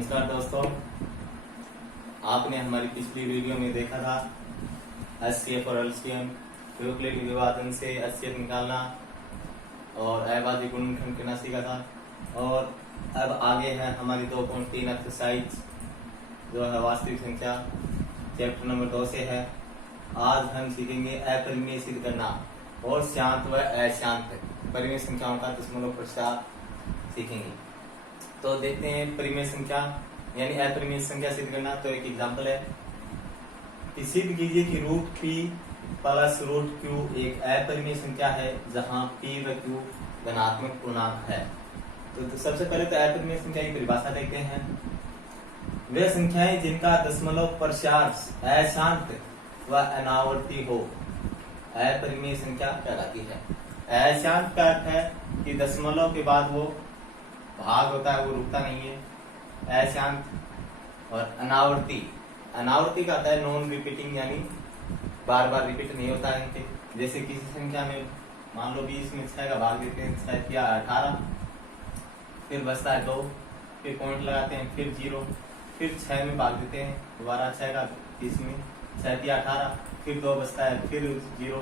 नमस्कार दोस्तों, आपने हमारी पिछली वीडियो में देखा था HCF और LCM यूक्लिड विभाजन से HCF निकालना और अवैध गुणनखंड करना सीखा था। और अब आगे है हमारी 2.3 एक्सरसाइज जो है वास्तविक संख्या चैप्टर नंबर 2 से है। आज हम सीखेंगे अपरिमेय सिद्ध करना और शांत व अशांत परिमेय संख्याओं का दशमलव प्रसार सीखेंगे। तो देखते हैं परिमेय संख्या यानी अपरिमेय संख्या सिद्ध करना। तो एक एग्जांपल है कि सिद्ध कीजिए कि root p plus root q एक अपरिमेय संख्या है जहां पी व क्यू धनात्मक पूर्णांक है। तो सबसे पहले तो अपरिमेय संख्या की परिभाषा देखते हैं। वे संख्याएं जिनका दशमलव प्रसार अशांत व अनावर्ती हो अपरिमेय संख्या कहलाती है। अशांत का अर्थ है कि दशमलव के बाद वो भाग होता है, वो रुकता नहीं है, अशांत। और अनावर्ती का आता है नॉन रिपीटिंग, यानी बार बार रिपीट नहीं होता है इनके। जैसे किसी संख्या में मान लो 20 में 6 का भाग देते हैं, 6 या 18, फिर बचता है 2, फिर पॉइंट लगाते हैं, फिर 0, फिर 6 में भाग देते हैं, दोबारा 6 का 30 में 6 या 18, फिर 2 बचता है, फिर 0।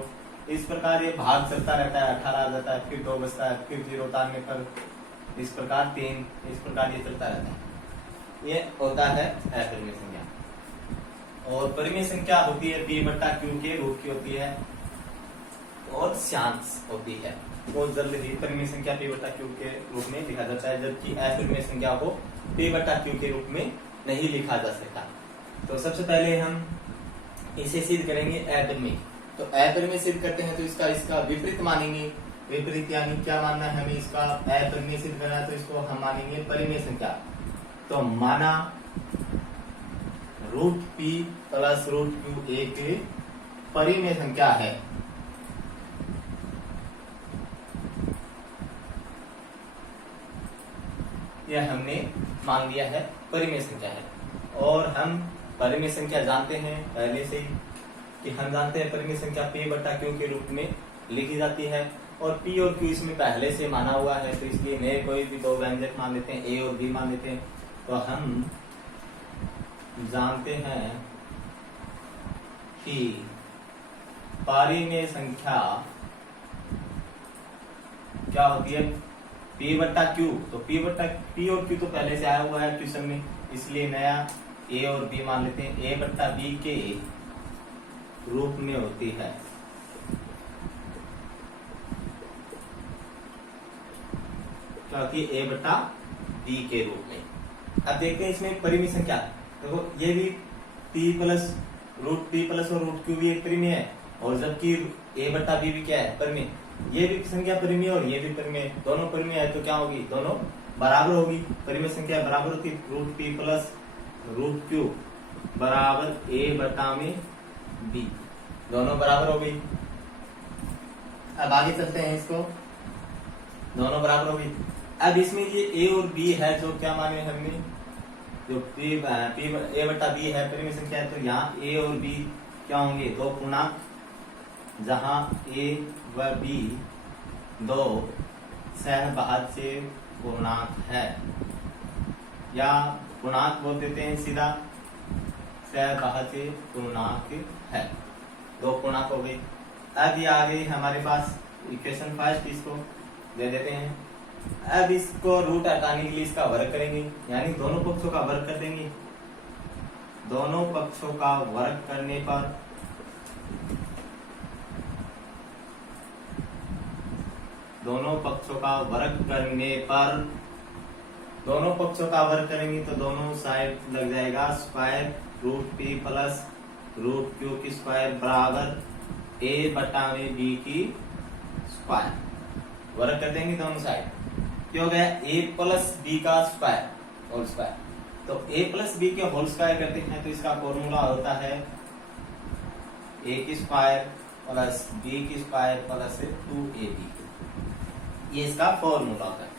इस प्रकार ये भाग चलता रहता है, 18 आ जाता है, फिर 2 बचता है, फिर 0 उतारने पर इस प्रकार 3, इस प्रकार ये चलता रहता है। ये होता है अपरिमेय संख्या। और परिमेय संख्या होती है p बट्टा q के रूप की होती है और शांत होती है। बहुत जल्दी परिमेय संख्या p बट्टा q के रूप में लिखा जाता है, जबकि अपरिमेय संख्या को p बट्टा q के रूप में नहीं लिखा जा सकता। तो सबसे पहले हम इसे सिद्ध करेंगे अपरिमेय। तो अपरिमेय सिद्ध करते हैं तो इसका विपरीत मानेंगे। विपरीत यानी क्या मानना है हमें, इसका अपरिमेय सिद्ध करना है तो इसको हम मानेंगे परिमेय संख्या। तो माना root p plus root q एक परिमेय संख्या है। यह हमने मान लिया है परिमेय संख्या है। और हम परिमेय संख्या जानते हैं पहले से ही कि हम जानते हैं परिमेय संख्या p बटा q के रूप में लिखी जाती है। और p और q इसमें पहले से माना हुआ है, तो इसलिए नए कोई भी दो व्यंजक मान लेते हैं, a और b मान लेते हैं। तो हम जानते हैं कि परिमेय संख्या क्या होती है, p बट्टा q। तो p और q तो पहले से आया हुआ है क्वेश्चन में, इसलिए नया a और b मान लेते हैं। a बट्टा b के रूप में होती है। क्या होती है, a बट्टा b के रूप में। अब देखते हैं इसमें परिमेय संख्या। देखो ये भी p प्लस और रूट क्यू भी एक परिमेय है, और जबकि a बट्टा b भी क्या है, परिमेय। ये भी संख्या परिमेय और ये भी परिमेय, दोनों परिमेय है तो क्या होगी, दोनों बराबर होगी। परिमेय संख्या बराबर होती है root p plus root q बराबर a बट्टा में b, दोनों बराबर हो गई। अब आगे चलते हैं, इसको दोनों बराबर हो गई। अब इसमें ये a और b है, जो क्या माने हमने, जो a बट्टा b है परिमेय संख्या है, तो यहाँ a और b क्या होंगे, दो पूर्णांक, जहां a व b दो सहभाज्य पूर्णांक है, या पूर्णांक बोल देते हैं सीधा, सहभाज्य पूर्णांक है। दो पूर्णांक हो गई। अब ये आ गई हमारे पास इक्वेशन फर्स्ट, इसको दे देते हैं। अब इसको रूट हटाने के लिए इसका वर्ग करेंगे, यानी दोनों पक्षों का वर्ग कर देंगे। दोनों पक्षों का वर्ग करने पर दोनों पक्षों का वर्ग करेंगे तो दोनों साइड लग जाएगा square root p plus root q की स्क्वायर बराबर a बटा में b की स्क्वायर। वर्ग कर देंगे दोनों साइड, क्या हो गया, a प्लस b का स्क्वायर होल स्क्वायर। तो a प्लस b के होल स्क्वायर करते हैं तो इसका फॉर्मूला होता है a की स्क्वायर प्लस b की स्क्वायर प्लस 2ab। ये इसका फॉर्मूला होता है।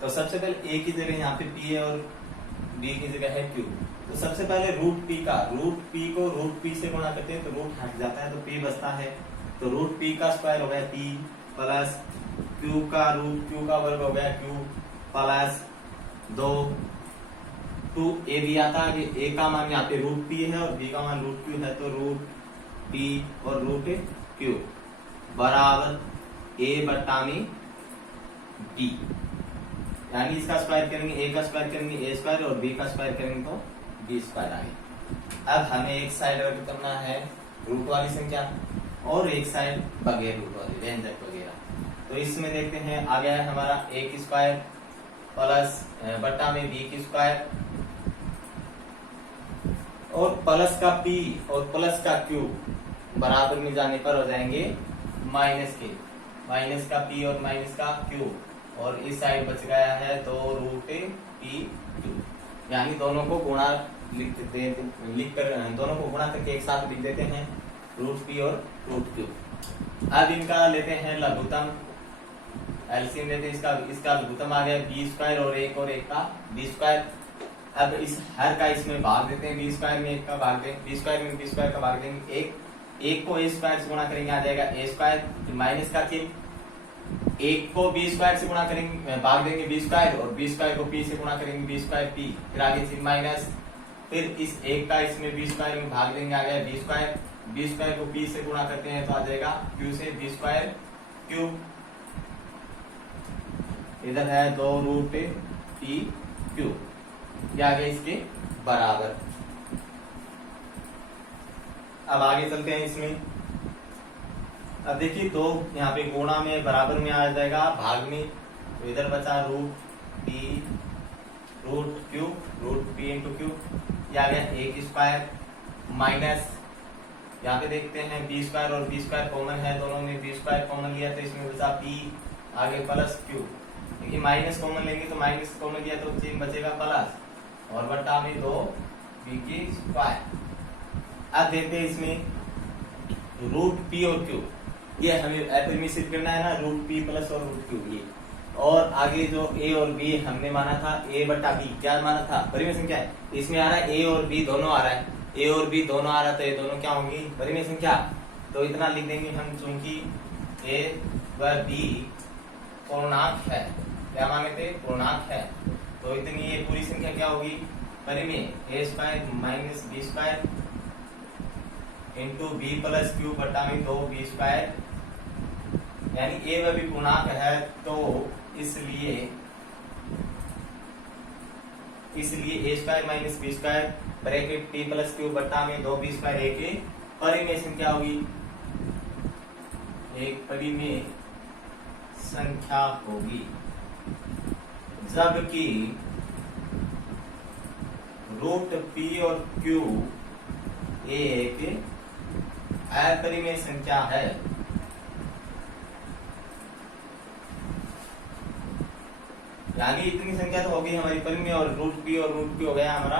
तो सबसे पहले a की जगह यहाँ पे p है और b की जगह है q। तो सबसे पहले रूट p को रूट p से गुणा करते हैं तो रूट हट जाता है, तो p बचता है। तो रूट p का स्क्वायर हो गया p प्लस q का रूट q का वर्ग हो गया q प्लस 2 टू ए भी आता है। ए का मान यहाँ पे रूट पी है और बी का मान रूट क्यू है, तो रूट पी और रूट क्यू बराबर ए बट्टा में बी, यानी इसका स्क्वायर करेंगे ए का स्क्वायर करेंगे ए स्क्वायर और बी का स्क्वायर करेंगे तो बी स्क्वायर आएगा। अब हमें एक साइड और करना है रूट वाली संख्या और एक साइड बगैर रूट वाली, व्यंजक वगैरह। तो इसमें देखते हैं आ गया है हमारा ए की स्क्वायर प्लस बट्टा में बी की स्क्वायर और प्लस का पी और प्लस का क्यू बराबर में जाने पर हो जाएंगे माइनस के, माइनस का पी और माइनस का क्यू, और इस साइड बच गया है तो रूट पी क्यू, यानी दोनों को गुणा लिख कर दोनों को गुणा करके एक साथ लिख देते हैं रूट पी और रूट क्यू। अब इनका लेते हैं लघुत्तम, एलसीएम लेते हैं इसका लघुत्तम आ गया बी स्क्वायर और एक का बी स्क्वायर। अब इस हर का इसमें भाग देते हैं, बी स्क्वायर में एक का भाग देंगे, बी स्क्वायर में बी स्क्वायर का भाग देंगे, एक को ए स्क्वायर से गुणा करेंगे आ जाएगा ए स्क्वायर, माइनस का चिन्ह, एक को बी स्क्वायर से गुणा करेंगे भाग देंगे बी स्क्वायर और बी स्क्वायर को पी से गुणा करेंगे बी स्क्वायर पी, फिर आगे चिन्ह माइनस, फिर इस एक का इसमें बी स्क्वायर में भाग देंगे आ गया बी स्क्वायर, बी स्क्वायर को पी से गुणा करते हैं तो आ जाएगा क्यू से बी स्क्वायर क्यू। इधर है दो रूट पी क्यू, ये आ गया इसके बराबर। अब आगे चलते हैं इसमें। अब देखिए तो यहाँ पे गुणा में बराबर में आ जाएगा भाग में, तो इधर बचा रूट पी इंटू क्यू, ये आ गया ए की स्क्वायर माइनस, यहाँ पे देखते हैं बी स्क्वायर और बी स्क्वायर कॉमन है, दोनों में बी स्क्वायर कॉमन लिया तो इसमें बचा पी, आगे प्लस क्यू, देखिए माइनस कॉमन लेंगे तो माइनस कॉमन लिया तो बचेगा प्लस और बट्टा में दो बी की स्क्वायर। अब देखते हैं इसमें रूट पी और क्यू, ये हमें अपरिमित करना है ना, रूट पी प्लस और रूट क्यू ये, और आगे जो ए और बी हमने माना था ए बट्टा बी, क्या माना था परिमेय संख्या है, इसमें आ रहा है ए और बी दोनों आ रहा है, ए और बी दोनों आ रहा है तो ये दोनों क्या होंगी परिमेय संख्या, तो इतना लिख देंगे हम, चूंकि ए व बी पूर्णांक है, क्या माने थे पूर्णांक है, तो इतनी ये पूरी संख्या क्या होगी परिमेय, A square minus B square into B plus Q बट्टा में दो बी स्क्वायर, यानी ए व बी पूर्णांक है तो इसलिए A square minus B square bracket P plus Q बट्टा में दो बी स्क्वायर ए के परिमेय संख्या होगी, एक परिमेय संख्या होगी, जबकि रूट पी और क्यू एक अपरिमेय संख्या है। यानी इतनी संख्या तो होगी हमारी परिमेय और रूट पी और रूट क्यू हो गया हमारा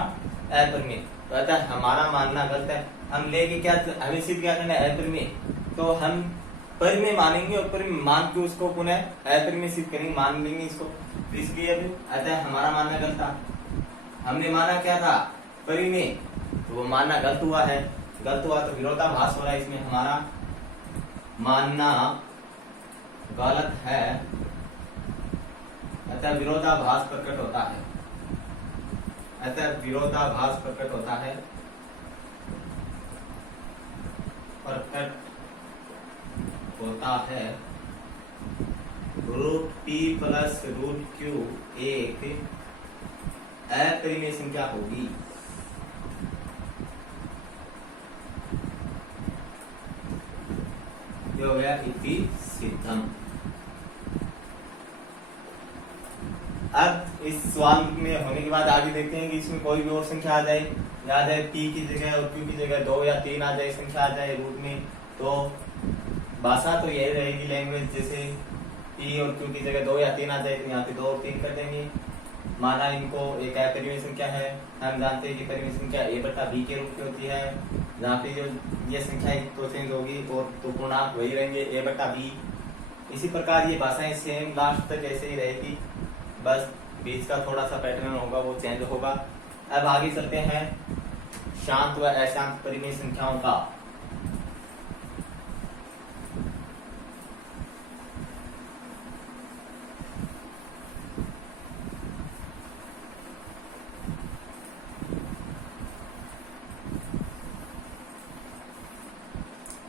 अपरिमेय, तो अतः हमारा मानना गलत है। हम लेके क्या हमें सिर्फ क्या करना है अपरिमेय, तो हम परिमेय मानेंगे और परिमेय मान के उसको पुनः अपरिमेय सिद्ध करेंगे, मान लेंगे इसको, इसलिए अतः हमारा मानना गलत था। हमने माना क्या था परिमेय, तो वो मानना गलत हुआ है, गलत हुआ तो विरोधाभास हो रहा है, इसमें हमारा मानना गलत है, अतः विरोधाभास प्रकट होता है, अतः विरोधाभास प्रकट होता है, प्रकट होता है। Root p plus root q एक अपरिमेय संख्या होगी। ये हो गया इति सिद्धम। अब इस सवाल में होने के बाद आगे देखते हैं कि इसमें कोई भी और संख्या आ जाए, याद है पी की जगह और क्यू की जगह 2 या 3 आ जाए, संख्या आ जाए रूट में, तो भाषा तो यही रहेगी लैंग्वेज, जैसे पी और क्यू की जगह 2 या 3 आ जाए तो यहाँ पे 2 और 3 कर देंगे, माना इनको एक अपरिमेय संख्या है, हम जानते हैं कि परिमेय संख्या ए बटा बी के रूप में होती है, जहाँ पे जो ये संख्या तो चेंज होगी और तो पूर्णांक वही रहेंगे ए बटा बी। इसी प्रकार ये भाषाएं सेम लास्ट तक ऐसे ही रहेगी, बस बीच का थोड़ा सा पैटर्न होगा वो चेंज होगा। अब आगे चलते हैं शांत व अशांत परिमेय संख्याओं का।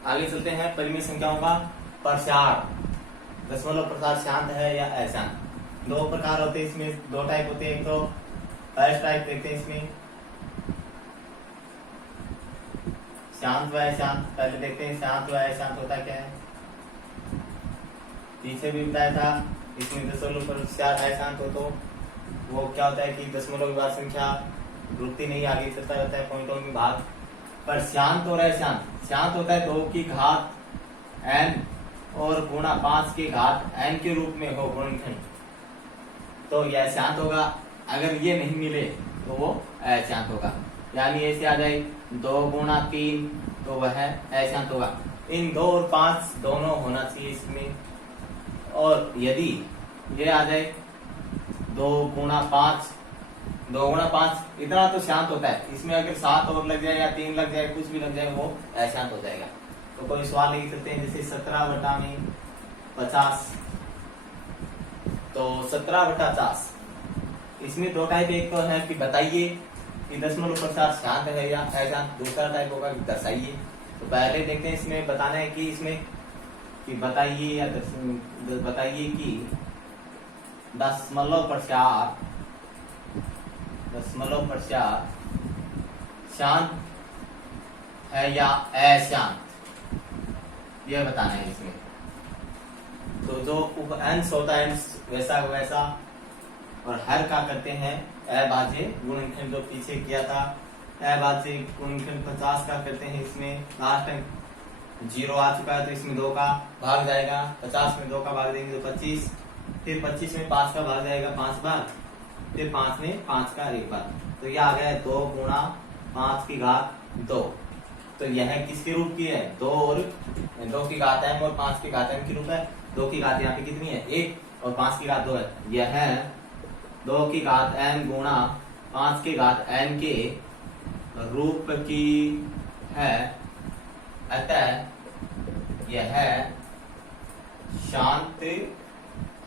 आगे चलते हैं परिमेय संख्याओं का प्रसार। दशमलव प्रसार शांत है या अशांत। दो प्रकार होते हैं इसमें, दो टाइप होते हैं। एक तो फर्स्ट टाइप देखते हैं इसमें शांत व अशांत। पहले देखते हैं शांत व अशांत होता क्या है। पीछे भी बताया था इसमें दशमलव प्रसार अशांत हो तो वो क्या होता है कि दशमलव विभाज्य संख्या रुकती नहीं, आगे चलता रहता है पॉइंटों में भाग। पर शांत और अशांत, शांत होता है 2 की घात n और गुणा 5 की घात n के रूप में हो गुणनखंड, तो यह शांत होगा। अगर ये नहीं मिले तो वो अशांत होगा। यानी ऐसे आ जाए 2 गुणा 3 तो वह अशांत होगा। इन 2 और 5 दोनों होना चाहिए इसमें। और यदि ये आ जाए 2 गुणा 5, 2 गुणा 5 इतना तो शांत होता है। इसमें अगर 7 और लग जाए या 3 लग जाए, कुछ भी लग जाए, वो अशांत हो जाएगा। तो कोई सवाल नहीं करते हैं, जैसे 17/50। तो 17/50 इसमें 2 टाइप, एक तो है कि बताइए कि दशमलव प्रसार शांत है या अशांत, दूसरा टाइप होगा कि दर्शाइए। तो पहले देखते हैं इसमें बताना है कि इसमें कि बताइए या बताइए कि दशमलव प्रसार शांत है या अशांत, यह बताना है इसमें। तो जो उपअंश होता है वैसा वैसा, और हर का करते हैं अभाज्य गुणनखंड, जो पीछे किया था अभाज्य गुणनखंड 50 का करते हैं। इसमें लास्ट टाइम 0 आ चुका है तो इसमें 2 का भाग जाएगा, 50 में 2 का भाग देंगे तो 25, फिर 25 में 5 का भाग जाएगा 5 बार, फिर 5 में 5 का 1 बार। तो यह आ गया 2 गुणा 5 की घात 2। तो यह किसके रूप की है? 2 और 2 की घात m और 5 की घात m की रूप है। 2 की घात यहाँ पे कितनी है? 1 और 5 की घात 2 है। यह है 2 की घात m गुणा 5 की घात n के रूप की है, अतः यह शांत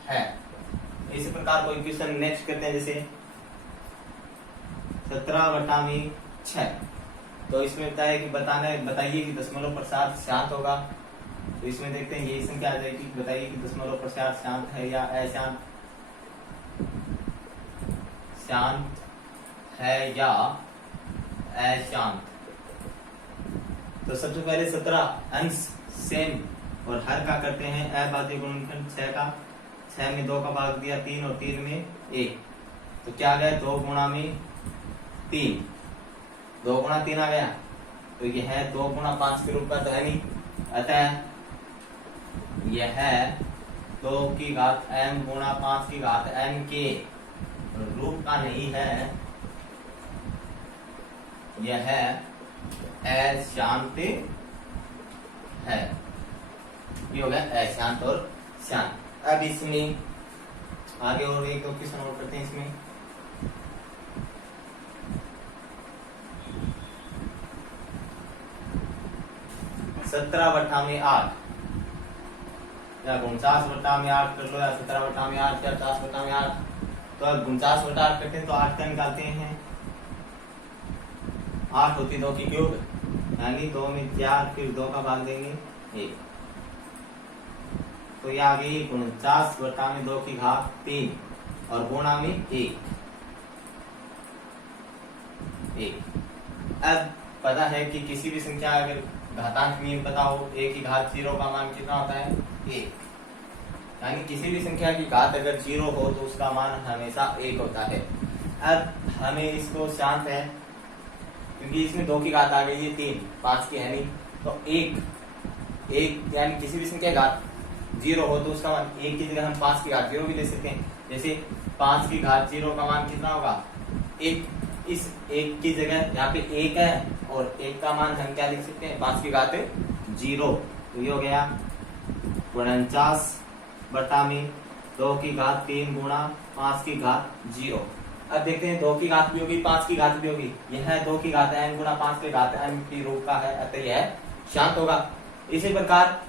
है। इसी प्रकार कोई क्वेश्चन नेक्स्ट करते हैं, जैसे 17/6। तो इसमें बताया कि बताइए कि दशमलव प्रसार शांत होगा। तो इसमें देखते हैं यही संख्या आ जाएगी, बताइए कि दशमलव प्रसार शांत है या अशांत, शांत है या अशांत। तो सबसे पहले 17 अंश सेम और हर का करते हैं अभाज्य गुणनखंड 6 का। 6 में 2 का भाग दिया 3 और 3 में 1, तो क्या आ गया? 2 गुणा में 3, 2 गुणा 3 आ गया। तो यह है 2 गुणा 5 के रूप का तो है नहीं, अतः यह 2 की घात m गुणा 5 की घात n के रूप का नहीं है, यह अशांत है। ये हो गया अशांत और शांत। अब इसमें आगे और एक दो क्वेश्चन और करते हैं। इसमें सत्रह बटा में 8 या 49/8 कर लो, या 17/8 या 50/8। तो अब 49/8 करते हैं तो 8 का निकालते हैं। 8 होती 2 की क्यूब, यानी 2 में 4, फिर 2 का भाग देंगे 1। तो ये आ गई 49/2 की घात 3 और गुणा में 1। अब पता है कि किसी भी संख्या अगर घातांक नियम पता हो, a की घात 0 का मान कितना होता है? 1। यानी किसी भी संख्या की घात अगर 0 हो तो उसका मान हमेशा 1 होता है। अब हमें इसको शांत है क्योंकि इसमें 2 की घात आ गई है 3, 5 की है नहीं, तो 1 यानी किसी भी संख्या की घात 0 हो तो उसका मान 1 की जगह हम 5 की घात 0 भी ले सकते हैं। जैसे 5 की घात 0 का मान कितना होगा? 1। इस 1 की जगह यहाँ पे 1 है और 1 का मान हम क्या लिख सकते हैं? 5 की घात 0। तो ये हो गया 49/2 की घात 3 गुणा 5 की घात 0। अब देखते हैं 2 की घात भी होगी, 5 की घात भी होगी। यह है 2 की घात n गुणा 5 की घात n की रूप का है, अतः यह शांत होगा। इसी प्रकार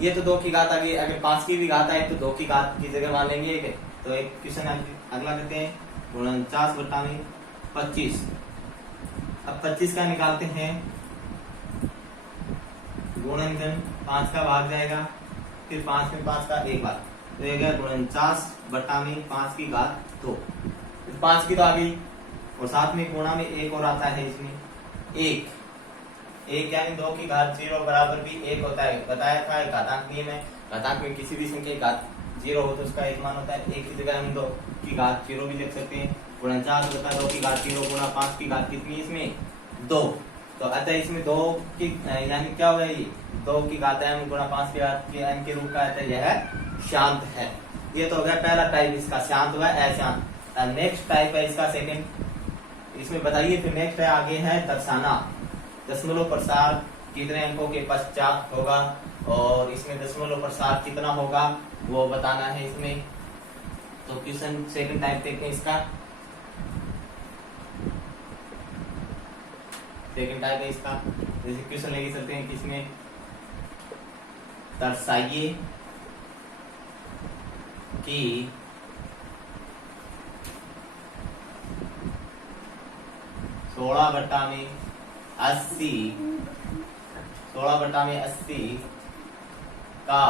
ये तो 2 की घात आ गई, अगर 5 की भी घात आए तो 2 की घात की जगह मान लेंगे 1। तो एक क्वेश्चन अगला करते हैं 49/25। अब 25 का निकालते हैं गुणनखंड 5 का भाग जाएगा, फिर 5 में 5 का एक भाग, तो ये गया 49 बटा में 5 की घात 2, 5 की तो आ गई, और साथ में गुणा में एक और आता है इसमें एक, एक यानी 2 की घात 0 बराबर भी 1 होता है। बताया था घातांक नियम है, घातांक में किसी भी संख्या की घात 0 हो तो उसका एक मान होता है, एक की जगह हम 2 की घात 0 भी लिख सकते हैं। 49 बटा 2 की घात 0 गुणा 5 की घात कितनी इसमें 2, तो अतः इसमें 2 की यानी क्या होगा, ये 2 की घात m गुणा 5 की घात के m के रूप का अतः यह शांत है। ये तो हो गया पहला टाइप इसका, शांत हुआ अशांत। नेक्स्ट टाइप है इसका सेकंड, इसमें बताइए फिर नेक्स्ट है आगे है दर्शाना, दशमलव प्रसार कितने अंकों के पश्चात होगा, और इसमें दशमलव प्रसार कितना होगा वो बताना है इसमें। तो क्वेश्चन सेकंड टाइप देखते हैं इसका, सेकंड टाइप है इसका, जैसे क्वेश्चन लेके चलते हैं कि इसमें दर्शाइए कि 16 बटा में 80 का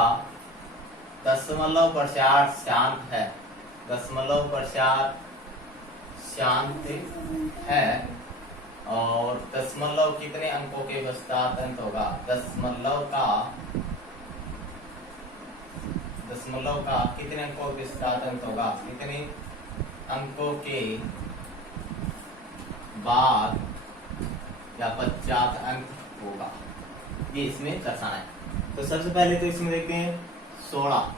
दशमलव प्रसार शांत है, दशमलव प्रसार शांत है, और दशमलव कितने अंकों के पश्चात अंत होगा, दशमलव का कितने अंकों के पश्चात अंत होगा, कितने अंकों के बाद या पश्चात अंक होगा, ये इसमें दर्शाना है। तो सबसे पहले तो इसमें देखते हैं 16,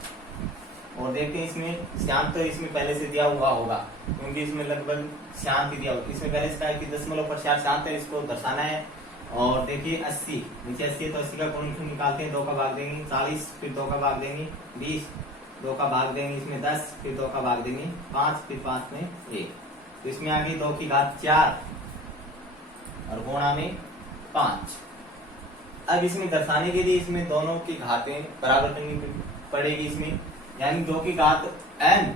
और देखते हैं इसमें शांत तो इसमें पहले से दिया हुआ होगा, क्योंकि इसमें लगभग शांत दिया होगा, इसमें पहले से कि दशमलव प्रसार शांत है, इसको दर्शाना है। और देखिए 80 नीचे 80 है तो 80 का गुणनखंड निकालते हैं, 2 का भाग देंगे 40, फिर 2 का भाग देंगे 20, 2 का भाग देंगे इसमें 10, फिर 2 का भाग देंगे 5, फिर 5 में 1, तो इसमें आ गई 2 की घात 4 और गुणा में 5। अब इसमें दर्शाने के लिए इसमें दोनों की घातें बराबर करनी पड़ेगी इसमें, यानी 2 की घात n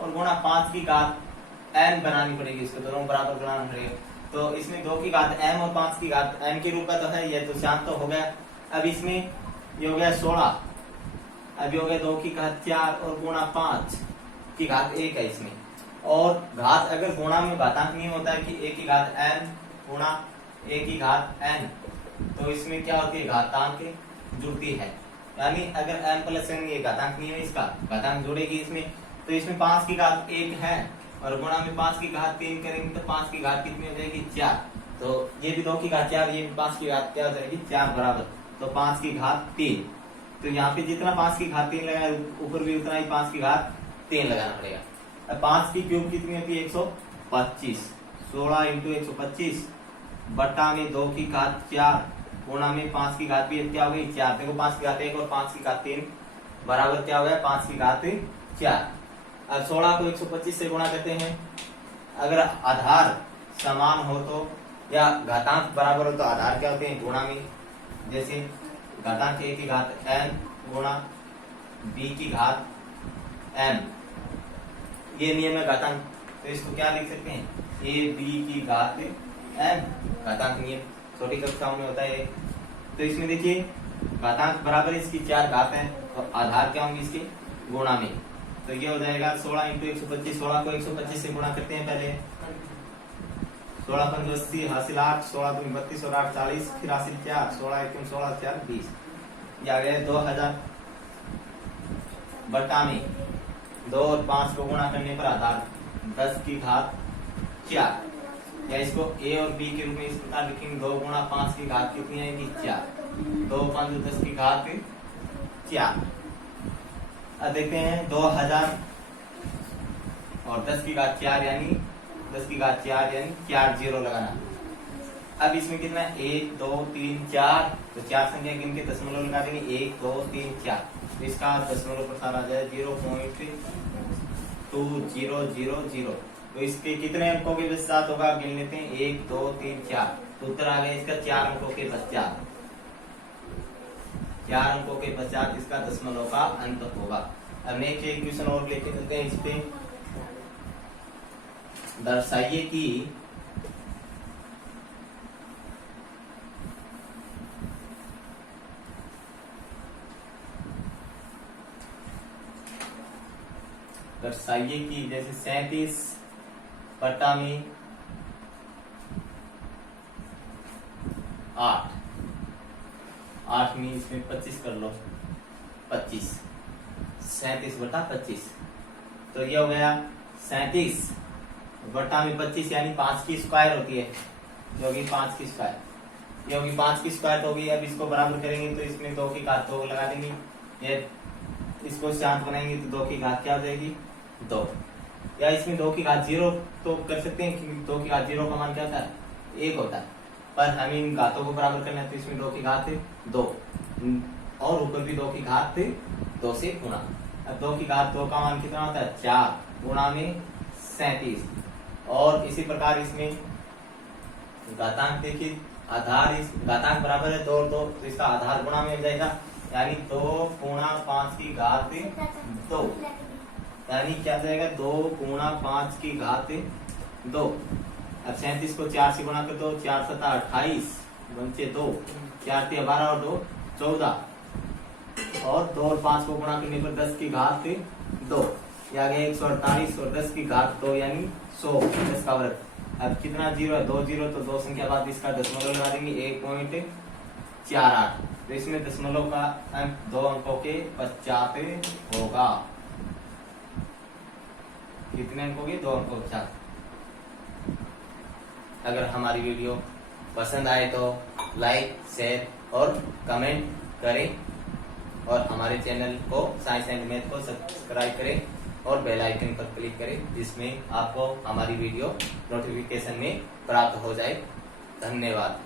और गुणा 5 की घात n बनानी पड़ेगी, इसको दोनों बराबर बनाना पड़ेगा। तो इसमें 2 की घात m और 5 की घात n के रूप का तो है, ये तो शांत तो हो गया। अब इसमें ये हो गया 16, अब ये हो गया 2 की घात 4 और गुणा 5 की घात 1 है इसमें, और घात अगर गुणा में घातांक नियम होता है कि 1 की घात n गुणा 1 की घात n, तो इसमें क्या होती है घातांक जुड़ती है, यानी अगर m प्लस n ये घातांक नियम है इसका, घातांक जुड़ेगी इसमें, तो इसमें 5 की घात 1 है और गुणा में 5 की घात 3 करेंगे तो 5 की घात कितनी हो जाएगी 4, तो ये भी 2 की घात 4, ये भी 5 की घात क्या हो जाएगी 4 बराबर, तो 5 की घात 3, तो यहाँ पे जितना 5 की घात 3 लगाए ऊपर भी उतना ही 5 की घात 3 लगाना पड़ेगा। अब 5 की क्यूब कितनी होती है 125, 16 इंटू 125 बट्टा में 2 की घात 4 गुणा में 5 की घात भी क्या हो गई 4, देखो 5 की घात 1 और 5 की घात 3 बराबर क्या हो गया 5 की घात 4। अब 16 को 125 से गुणा करते हैं, अगर आधार समान हो तो या घातांक बराबर हो तो आधार क्या होते हैं गुणा में, जैसे घातांक a की घात n गुणा b की घात n, ये नियम है घातांक, तो इसको क्या लिख सकते हैं a b की घात n, घातांक नियम छोटी कक्षाओं में होता है। तो इसमें देखिए घातांक बराबर इसकी 4 घात है, तो आधार क्या होंगे इसके गुणा में, तो ये हो जाएगा 16 इंटू 125, 16 को 125 से गुणा करते हैं पहले, 16 पंच 80 हासिल 8, 16 दूनी 32 और 8 40, फिर हासिल 4, 16 1 16 4 20, ये आ गया 2000 बटा में 2 और 5 को गुणा करने पर आधार 10 की घात 4, या इसको a और b के रूप में इस प्रकार लिखेंगे 2 गुणा 5 की घात कितनी आएगी 4, 2 5 10 की घात 4। अब देखते हैं 2000 और 10 की घात 4 यानी 10 की घात 4 यानी 4 जीरो लगाना। अब इसमें कितना है 1 2 3 4, तो 4 संख्या गिन के दशमलव लगा देंगे 1 2 3 4, तो इसका दशमलव प्रसार आ जाए 0.2000, तो इसके कितने अंकों के पश्चात होगा गिन लेते हैं 1 2 3 4, तो उत्तर आ गया इसका 4 अंकों के पश्चात, 4 अंकों के पश्चात इसका दशमलव का अंत होगा। अब नेक्स्ट एक क्वेश्चन और लेके चलते हैं, इस पे दर्शाइए कि दर्शाइए कि जैसे 37 बटा में 8 में इसमें 25 कर लो, 25, 37 बटा 25, तो ये हो गया 37 बटा में 25 यानी 5 की स्क्वायर होती है, जो होगी 5 की स्क्वायर, ये होगी 5 की स्क्वायर तो होगी। अब इसको बराबर करेंगे तो इसमें 2 की घात 2 लगा देंगे, ये इसको शांत बनाएंगे तो 2 की घात क्या हो जाएगी 2, या इसमें 2 की घात 0 तो कर सकते हैं क्योंकि 2 की घात 0 का मान क्या होता है 1 होता है, पर हमें इन घातों को बराबर करना है तो इसमें 2 की घात 2 और ऊपर भी 2 की घात 2 से गुणा। अब 2 की घात 2 का मान कितना होता है 4 गुणा में 37, और इसी प्रकार इसमें घातांक देखिए, आधार इस घातांक बराबर है 2 और 2 तो इसका आधार गुणा में हो जाएगा, यानी 2 गुणा 5 की घात 2, यानी क्या हो जाएगा 2 गुणा 5 की घात 2। अब 37 को 4 से गुणा कर दो, 4 7 28 बचे 2, 4 3 12 और 2 14, और 2 और 5 को गुणा करने पर 10 की घात 2, ये आ गया 148 और 10 की घात 2 यानी 100, 10 का वर्ग। अब कितना जीरो है 2 जीरो, तो 2 संख्या बाद इसका दशमलव लगा देंगे 1.48, तो इसमें दशमलव का अंक 2 अंकों के पश्चात होगा, कितने अंकों के 2 अंकों के पश्चात। अगर हमारी वीडियो पसंद आए तो लाइक शेयर और कमेंट करें, और हमारे चैनल को साइंस एंड मैथ को सब्सक्राइब करें और बेल आइकन पर क्लिक करें, जिसमें आपको हमारी वीडियो नोटिफिकेशन में प्राप्त हो जाए। धन्यवाद।